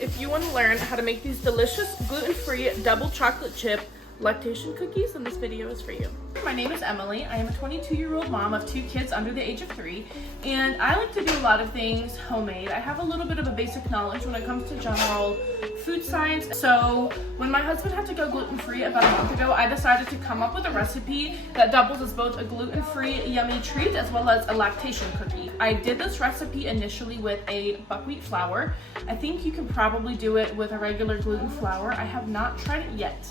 If you want to learn how to make these delicious gluten-free double chocolate chip lactation cookies, then this video is for you. My name is Emily. I am a 22-year-old mom of 2 kids under the age of 3, and I like to do a lot of things homemade. I have a little bit of a basic knowledge when it comes to general food science. So when my husband had to go gluten-free about a month ago, I decided to come up with a recipe that doubles as both a gluten-free yummy treat as well as a lactation cookie. I did this recipe initially with a buckwheat flour. I think you can probably do it with a regular gluten flour. I have not tried it yet.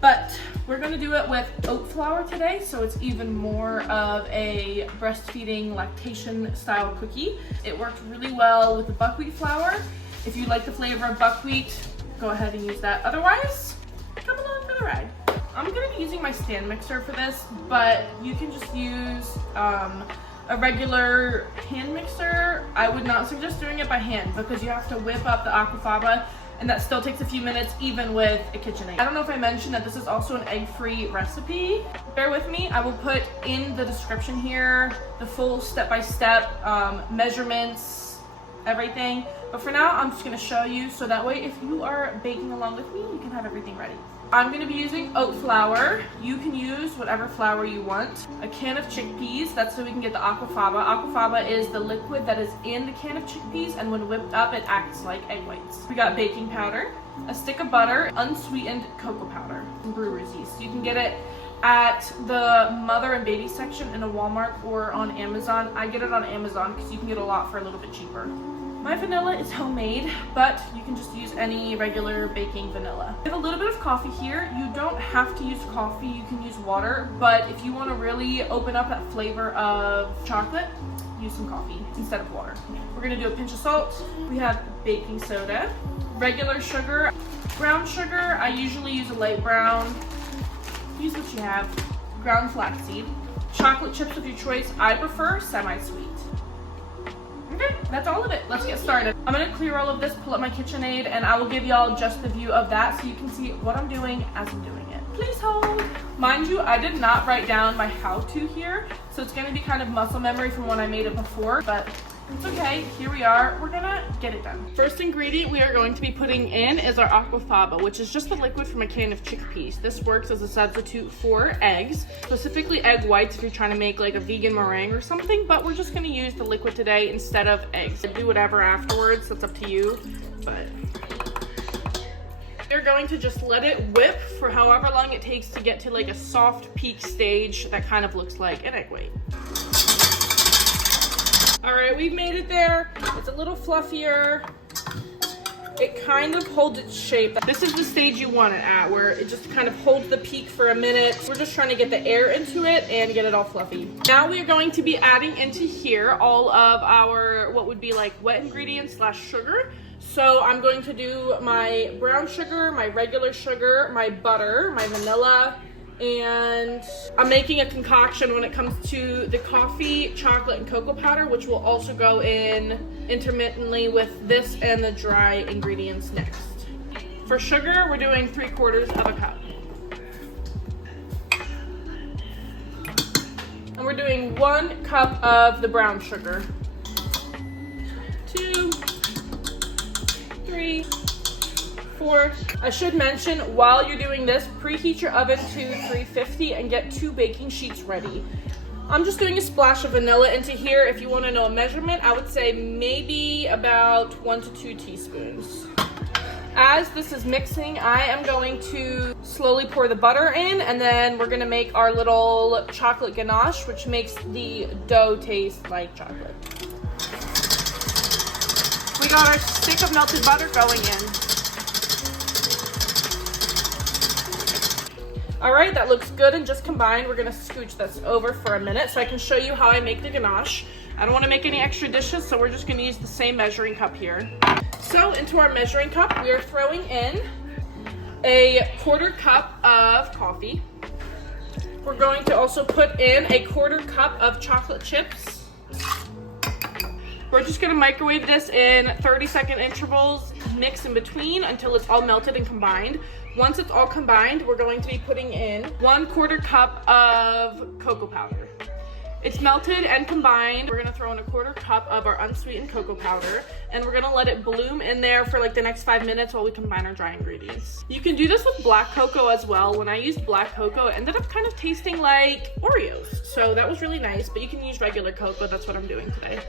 But we're gonna do it with oat flour today, so it's even more of a breastfeeding lactation style cookie. It worked really well with the buckwheat flour. If you like the flavor of buckwheat, go ahead and use that. Otherwise, come along for the ride. I'm gonna be using my stand mixer for this, but you can just use a regular hand mixer. I would not suggest doing it by hand because you have to whip up the aquafaba, and that still takes a few minutes even with a KitchenAid. I don't know if I mentioned that this is also an egg-free recipe. Bear with me, I will put in the description here the full step-by-step measurements, everything. But for now, I'm just gonna show you so that way if you are baking along with me, you can have everything ready. I'm gonna be using oat flour. You can use whatever flour you want. A can of chickpeas, that's so we can get the aquafaba. Aquafaba is the liquid that is in the can of chickpeas, and when whipped up, it acts like egg whites. We got baking powder, a stick of butter, unsweetened cocoa powder, and brewer's yeast. You can get it at the mother and baby section in a Walmart or on Amazon. I get it on Amazon because you can get a lot for a little bit cheaper. My vanilla is homemade, but you can just use any regular baking vanilla. I have a little bit of coffee here. You don't have to use coffee, you can use water, but if you want to really open up that flavor of chocolate, use some coffee instead of water. We're gonna do a pinch of salt. We have baking soda, regular sugar, brown sugar. I usually use a light brown. Use what you have. Ground flaxseed. Chocolate chips of your choice. I prefer semi-sweet. Okay, that's all of it. Let's get started. I'm gonna clear all of this, pull up my KitchenAid, and I will give y'all just the view of that so you can see what I'm doing as I'm doing it. Please hold. Mind you, I did not write down my how-to here, so it's gonna be kind of muscle memory from when I made it before, but it's okay. Here we are. We're gonna get it done. First ingredient we are going to be putting in is our aquafaba, which is just the liquid from a can of chickpeas. This works as a substitute for eggs, specifically egg whites if you're trying to make like a vegan meringue or something, but we're just gonna use the liquid today instead of eggs. Do whatever afterwards, that's up to you, but you're going to just let it whip for however long it takes to get to like a soft peak stage that kind of looks like an egg white. All right, we've made it there. It's a little fluffier. It kind of holds its shape. This is the stage you want it at, where it just kind of holds the peak for a minute. We're just trying to get the air into it and get it all fluffy. Now we are going to be adding into here all of our, what would be like wet ingredients / sugar. So I'm going to do my brown sugar, my regular sugar, my butter, my vanilla, and I'm making a concoction when it comes to the coffee, chocolate, and cocoa powder, which will also go in intermittently with this and the dry ingredients next. For sugar, we're doing 3/4 of a cup. And we're doing 1 cup of the brown sugar. 2, 3, 4. I should mention, while you're doing this, preheat your oven to 350 and get 2 baking sheets ready. I'm just doing a splash of vanilla into here. If you want to know a measurement, I would say maybe about 1 to 2 teaspoons. As this is mixing, I am going to slowly pour the butter in, and then we're going to make our little chocolate ganache, which makes the dough taste like chocolate. We got our stick of melted butter going in. All right, that looks good and just combined. We're gonna scooch this over for a minute so I can show you how I make the ganache. I don't wanna make any extra dishes, so we're just gonna use the same measuring cup here. So into our measuring cup, we are throwing in a 1/4 cup of coffee. We're going to also put in a 1/4 cup of chocolate chips. We're just gonna microwave this in 30-second intervals, mix in between until it's all melted and combined. Once it's all combined, we're going to be putting in 1/4 cup of cocoa powder. It's melted and combined. We're gonna throw in a 1/4 cup of our unsweetened cocoa powder, and we're gonna let it bloom in there for like the next 5 minutes while we combine our dry ingredients. You can do this with black cocoa as well. When I used black cocoa, it ended up kind of tasting like Oreos. So that was really nice, but you can use regular cocoa. That's what I'm doing today.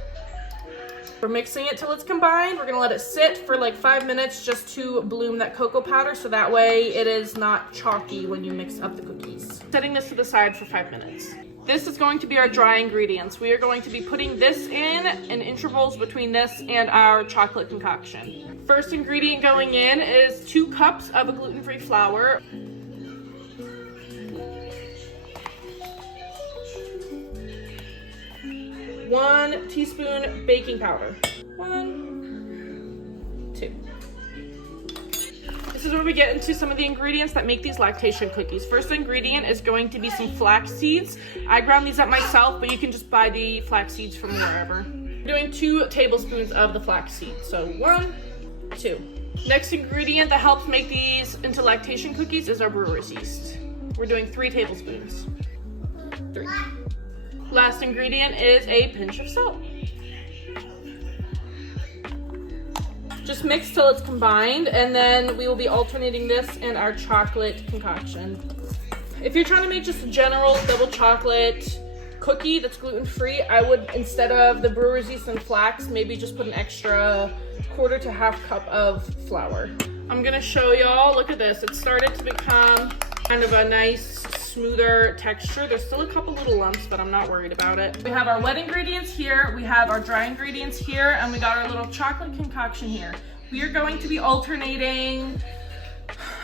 We're mixing it till it's combined. We're gonna let it sit for like 5 minutes just to bloom that cocoa powder, so that way it is not chalky when you mix up the cookies. Setting this to the side for 5 minutes. This is going to be our dry ingredients. We are going to be putting this in intervals between this and our chocolate concoction. First ingredient going in is 2 cups of a gluten-free flour. 1 teaspoon baking powder. 1, 2. This is where we get into some of the ingredients that make these lactation cookies. First ingredient is going to be some flax seeds. I ground these up myself, but you can just buy the flax seeds from wherever. I'm doing 2 tablespoons of the flax seeds. So 1, 2. Next ingredient that helps make these into lactation cookies is our brewer's yeast. We're doing 3 tablespoons. 3. Last ingredient is a pinch of salt. Just mix till it's combined, and then we will be alternating this and our chocolate concoction. If you're trying to make just a general double chocolate cookie that's gluten-free, I would, instead of the brewer's yeast and flax, maybe just put an extra 1/4 to 1/2 cup of flour. I'm gonna show y'all, look at this. It started to become kind of a nice, smoother texture. There's still a couple little lumps, but I'm not worried about it. We have our wet ingredients here, we have our dry ingredients here, and we got our little chocolate concoction here. We are going to be alternating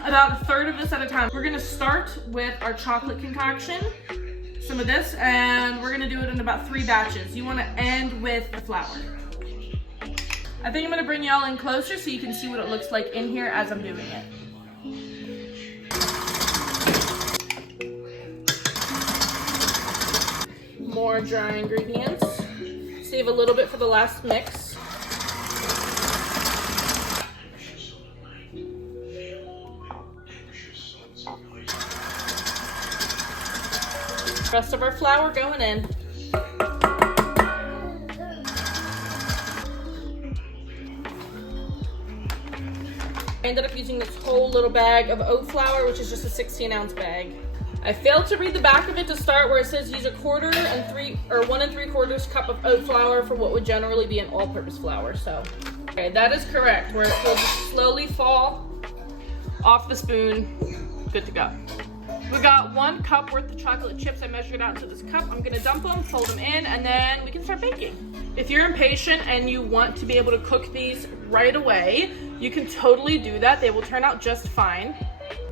about 1/3 of this at a time. We're gonna start with our chocolate concoction, some of this, and we're gonna do it in about 3 batches. You wanna end with the flour. I think I'm gonna bring y'all in closer so you can see what it looks like in here as I'm doing it. More dry ingredients. Save a little bit for the last mix. Rest of our flour going in. I ended up using this whole little bag of oat flour, which is just a 16-ounce bag. I failed to read the back of it to start, where it says use 1/4 and 1 3/4 cup of oat flour for what would generally be an all-purpose flour. So, okay, that is correct. Where it will just slowly fall off the spoon. Good to go. We got 1 cup worth of chocolate chips. I measured out into this cup. I'm gonna dump them, fold them in, and then we can start baking. If you're impatient and you want to be able to cook these right away, you can totally do that. They will turn out just fine.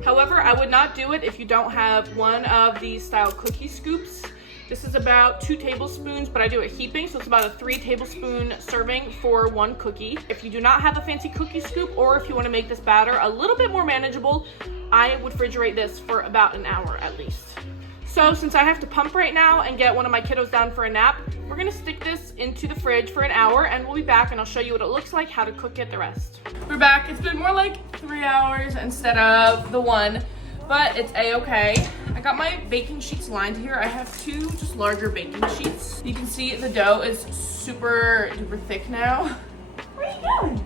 However, I would not do it if you don't have one of these style cookie scoops. This is about 2 tablespoons, but I do it heaping, so it's about a 3 tablespoon serving for 1 cookie. If you do not have a fancy cookie scoop, or if you want to make this batter a little bit more manageable, I would refrigerate this for about an hour at least. So since I have to pump right now and get one of my kiddos down for a nap, we're gonna stick this into the fridge for an hour, and we'll be back and I'll show you what it looks like, how to cook it the rest. We're back. It's been more like 3 hours instead of the 1, but it's a-okay. I got my baking sheets lined here. I have 2 just larger baking sheets. You can see the dough is super duper thick now. Where are you going?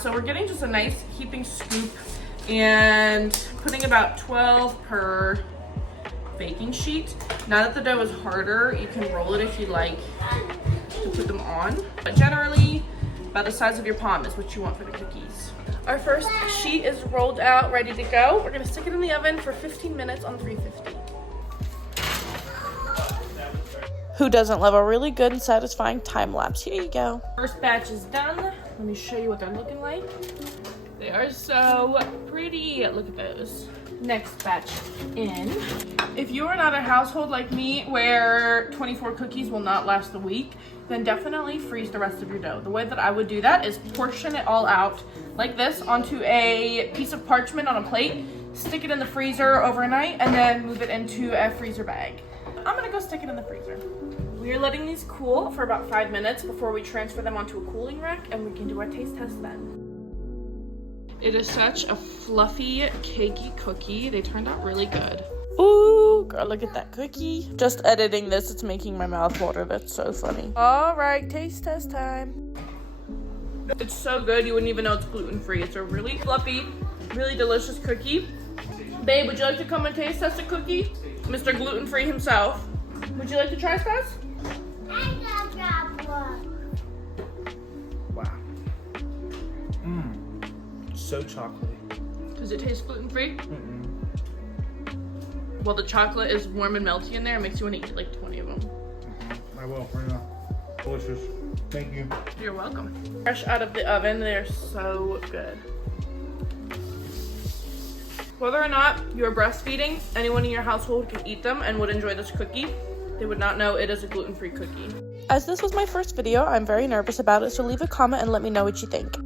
So we're getting just a nice heaping scoop and putting about 12 per baking sheet. Now that the dough is harder, you can roll it if you like to put them on. But generally, about the size of your palm is what you want for the cookies. Our first sheet is rolled out, ready to go. We're gonna stick it in the oven for 15 minutes on 350. Who doesn't love a really good and satisfying time lapse? Here you go. First batch is done. Let me show you what they're looking like. They are so pretty. Look at those. Next batch in. If you are not a household like me where 24 cookies will not last a week, then definitely freeze the rest of your dough. The way that I would do that is portion it all out like this onto a piece of parchment on a plate, stick it in the freezer overnight, and then move it into a freezer bag. I'm gonna go stick it in the freezer. We're letting these cool for about 5 minutes before we transfer them onto a cooling rack, and we can do our taste test then. It is such a fluffy, cakey cookie. They turned out really good. Ooh, girl, look at that cookie. Just editing this, it's making my mouth water. That's so funny. All right, taste test time. It's so good, you wouldn't even know it's gluten-free. It's a really fluffy, really delicious cookie. Babe, would you like to come and taste test a cookie? Mr. Gluten-free himself. Would you like to try, Spaz? Wow. So chocolatey. Does it taste gluten-free? Mm-mm. Well, the chocolate is warm and melty in there. It makes you want to eat like 20 of them. I will, right now. Delicious. Thank you. You're welcome. Fresh out of the oven, they're so good. Whether or not you're breastfeeding, anyone in your household can eat them and would enjoy this cookie. They would not know it is a gluten-free cookie. As this was my first video, I'm very nervous about it, so leave a comment and let me know what you think.